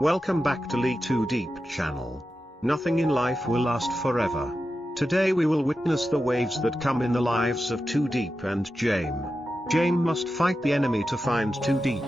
Welcome back to Lytudiep channel. Nothing in life will last forever. Today we will witness the waves that come in the lives of Diep and Jame. Jame must fight the enemy to find Diep,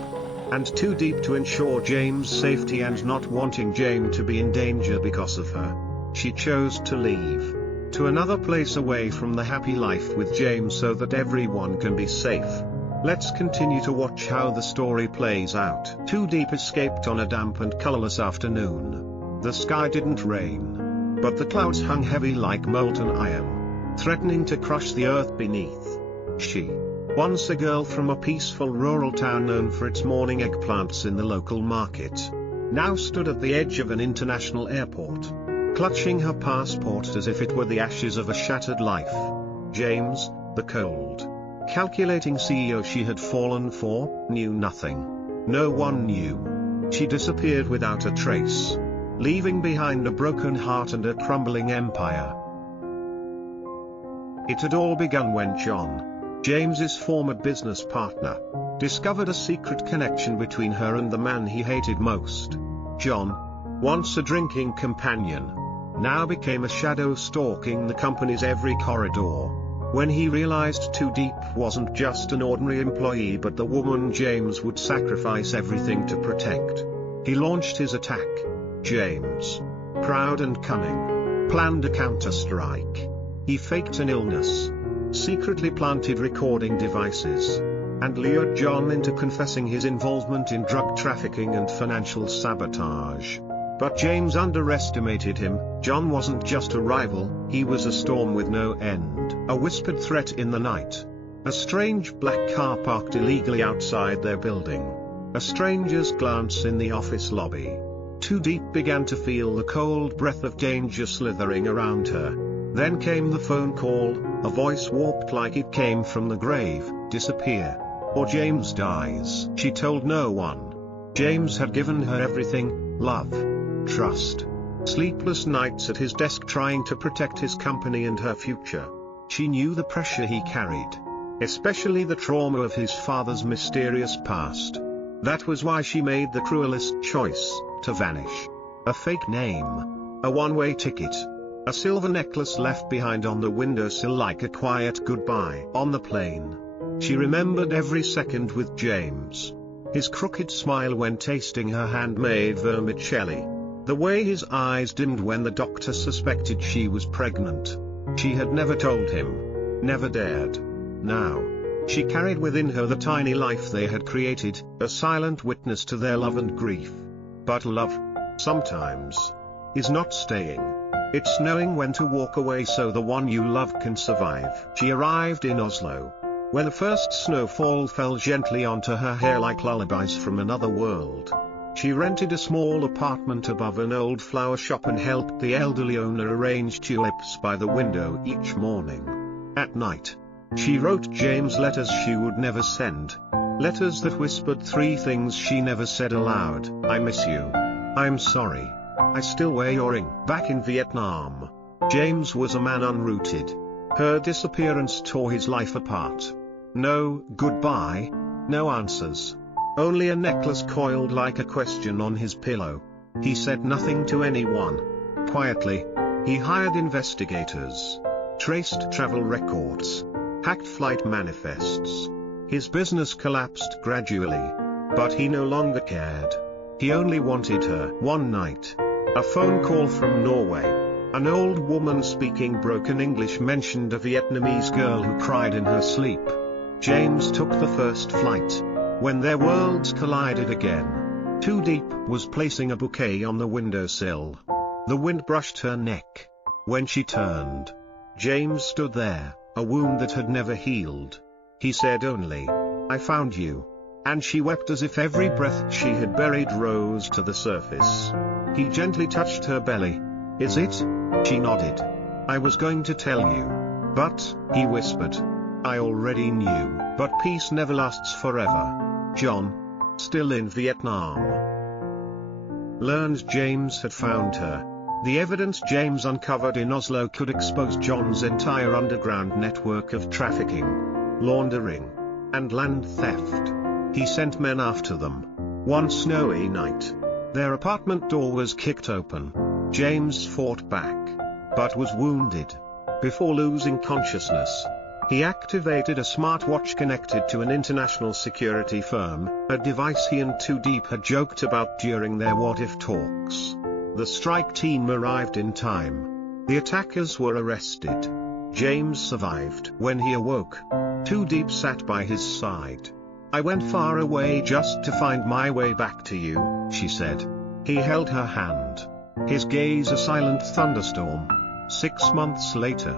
and Diep to ensure Jame's safety and not wanting Jame to be in danger because of her. She chose to leave to another place away from the happy life with Jame so that everyone can be safe. Let's continue to watch how the story plays out. Diep escaped on a damp and colorless afternoon. The sky didn't rain, but the clouds hung heavy like molten iron, threatening to crush the earth beneath. She, once a girl from a peaceful rural town known for its morning eggplants in the local market, now stood at the edge of an international airport, clutching her passport as if it were the ashes of a shattered life. James, the cold, calculating CEO she had fallen for, knew nothing. No one knew. She disappeared without a trace, leaving behind a broken heart and a crumbling empire. It had all begun when John, James's former business partner, discovered a secret connection between her and the man he hated most. John, once a drinking companion, now became a shadow stalking the company's every corridor. When he realized Diep wasn't just an ordinary employee but the woman James would sacrifice everything to protect, he launched his attack. James, proud and cunning, planned a counter-strike. He faked an illness, secretly planted recording devices, and lured John into confessing his involvement in drug trafficking and financial sabotage. But James underestimated him. John wasn't just a rival, he was a storm with no end. A whispered threat in the night. A strange black car parked illegally outside their building. A stranger's glance in the office lobby. Diep began to feel the cold breath of danger slithering around her. Then came the phone call, a voice warped like it came from the grave: disappear, or James dies. She told no one. James had given her everything: love, trust, sleepless nights at his desk trying to protect his company and her future. She knew the pressure he carried, especially the trauma of his father's mysterious past. That was why she made the cruelest choice: to vanish. A fake name, a one-way ticket, a silver necklace left behind on the windowsill like a quiet goodbye. On the plane, she remembered every second with James. His crooked smile when tasting her handmade vermicelli. The way his eyes dimmed when the doctor suspected she was pregnant. She had never told him. Never dared. Now, she carried within her the tiny life they had created, a silent witness to their love and grief. But love, sometimes, is not staying. It's knowing when to walk away so the one you love can survive. She arrived in Oslo, where the first snowfall fell gently onto her hair like lullabies from another world. She rented a small apartment above an old flower shop and helped the elderly owner arrange tulips by the window each morning. At night, she wrote James letters she would never send. Letters that whispered three things she never said aloud: I miss you. I'm sorry. I still wear your ring. Back in Vietnam, James was a man unrooted. Her disappearance tore his life apart. No goodbye, no answers. Only a necklace coiled like a question on his pillow. He said nothing to anyone. Quietly, he hired investigators, traced travel records, hacked flight manifests. His business collapsed gradually, but he no longer cared. He only wanted her. One night, a phone call from Norway. An old woman speaking broken English mentioned a Vietnamese girl who cried in her sleep. James took the first flight. When their worlds collided again, Diep was placing a bouquet on the windowsill. The wind brushed her neck. When she turned, James stood there, a wound that had never healed. He said only, I found you. And she wept as if every breath she had buried rose to the surface. He gently touched her belly. Is it? She nodded. I was going to tell you. But, he whispered, I already knew. But peace never lasts forever. John, still in Vietnam, learned James had found her. The evidence James uncovered in Oslo could expose John's entire underground network of trafficking, laundering, and land theft. He sent men after them. One snowy night, Their apartment door was kicked open. James fought back, but was wounded. Before losing consciousness, he activated a smartwatch connected to an international security firm, a device he and Diep had joked about during their what-if talks. The strike team arrived in time. The attackers were arrested. James survived. When he awoke, Diep sat by his side. "I went far away just to find my way back to you," she said. He held her hand. His gaze a silent thunderstorm. 6 months later,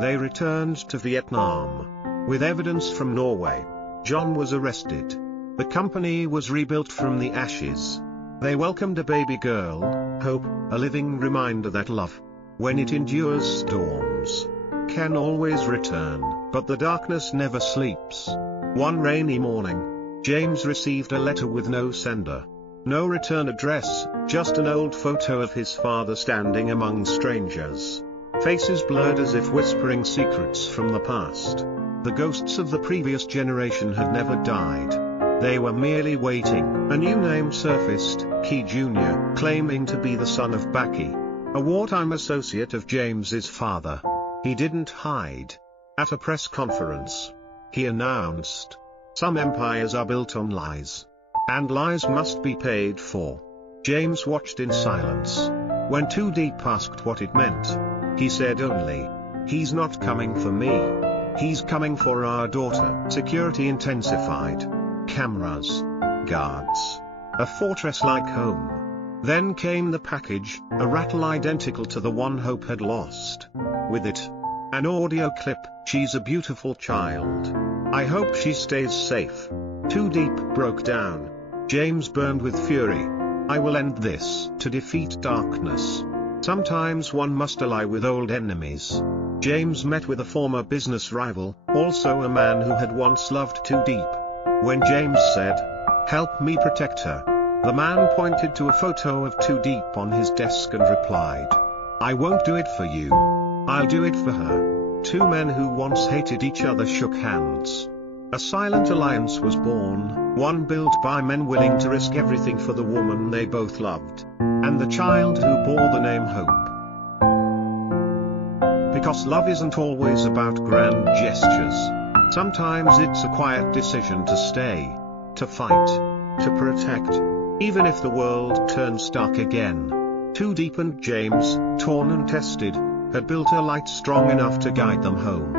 they returned to Vietnam. With evidence from Norway, John was arrested. The company was rebuilt from the ashes. They welcomed a baby girl, Hope, a living reminder that love, when it endures storms, can always return. But the darkness never sleeps. One rainy morning, James received a letter with no sender. No return address, just an old photo of his father standing among strangers. Faces blurred as if whispering secrets from the past. The ghosts of the previous generation had never died. They were merely waiting. A new name surfaced, Key Jr., claiming to be the son of Baki, a wartime associate of James's father. He didn't hide. At a press conference, he announced, "Some empires are built on lies. And lies must be paid for." James watched in silence. When Diep asked what it meant, he said only, "He's not coming for me. He's coming for our daughter." Security intensified. Cameras, guards, a fortress-like home. Then came the package, a rattle identical to the one Hope had lost. With it, an audio clip, "She's a beautiful child. I hope she stays safe." Diep broke down. James burned with fury. "I will end this." To defeat darkness, sometimes one must ally with old enemies. James met with a former business rival, also a man who had once loved Diep. When James said, "Help me protect her," the man pointed to a photo of Diep on his desk and replied, "I won't do it for you. I'll do it for her." Two men who once hated each other shook hands. A silent alliance was born, one built by men willing to risk everything for the woman they both loved, and the child who bore the name Hope. Because love isn't always about grand gestures. Sometimes it's a quiet decision to stay, to fight, to protect, even if the world turns dark again. Diep and James, torn and tested, had built a light strong enough to guide them home.